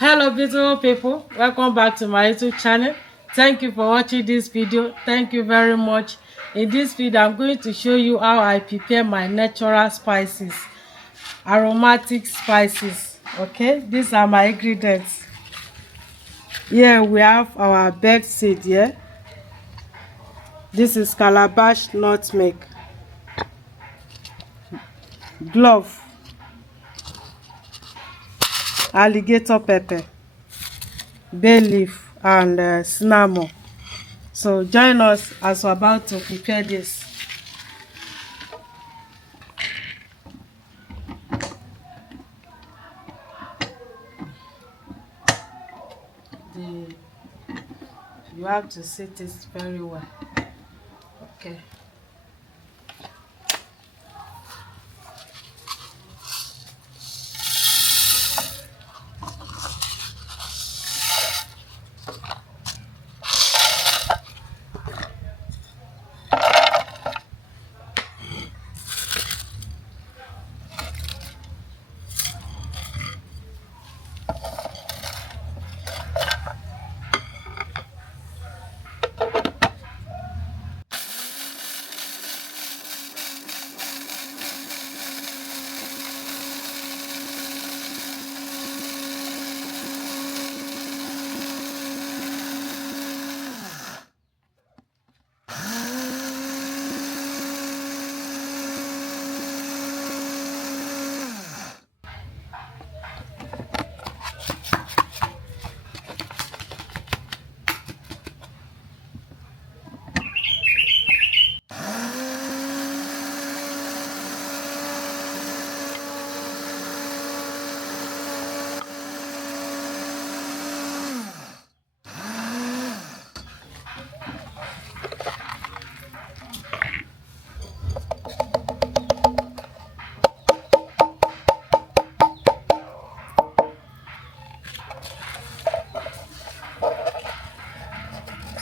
Hello beautiful people, welcome back to my YouTube channel. Thank you for watching this video. Thank you very much. In this video I'm going to show you how I prepare my natural spices, aromatic spices. Okay, these are my ingredients. Here we have our bird seed here. This is calabash nutmeg, clove, alligator pepper, bay leaf and cinnamon. So join us as we're about to prepare this. You have to set it very well. Okay.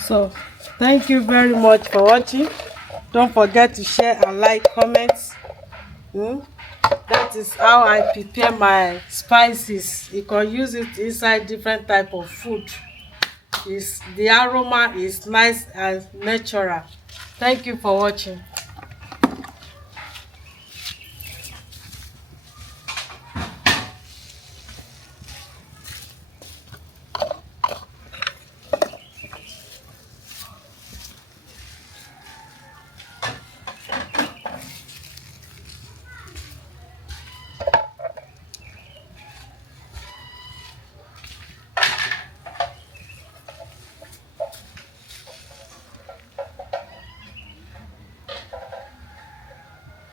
So thank you very much for watching. Don't forget to share and like, comments. That is how I prepare my spices. You can use it inside different type of food. The aroma is nice and natural. Thank you for watching.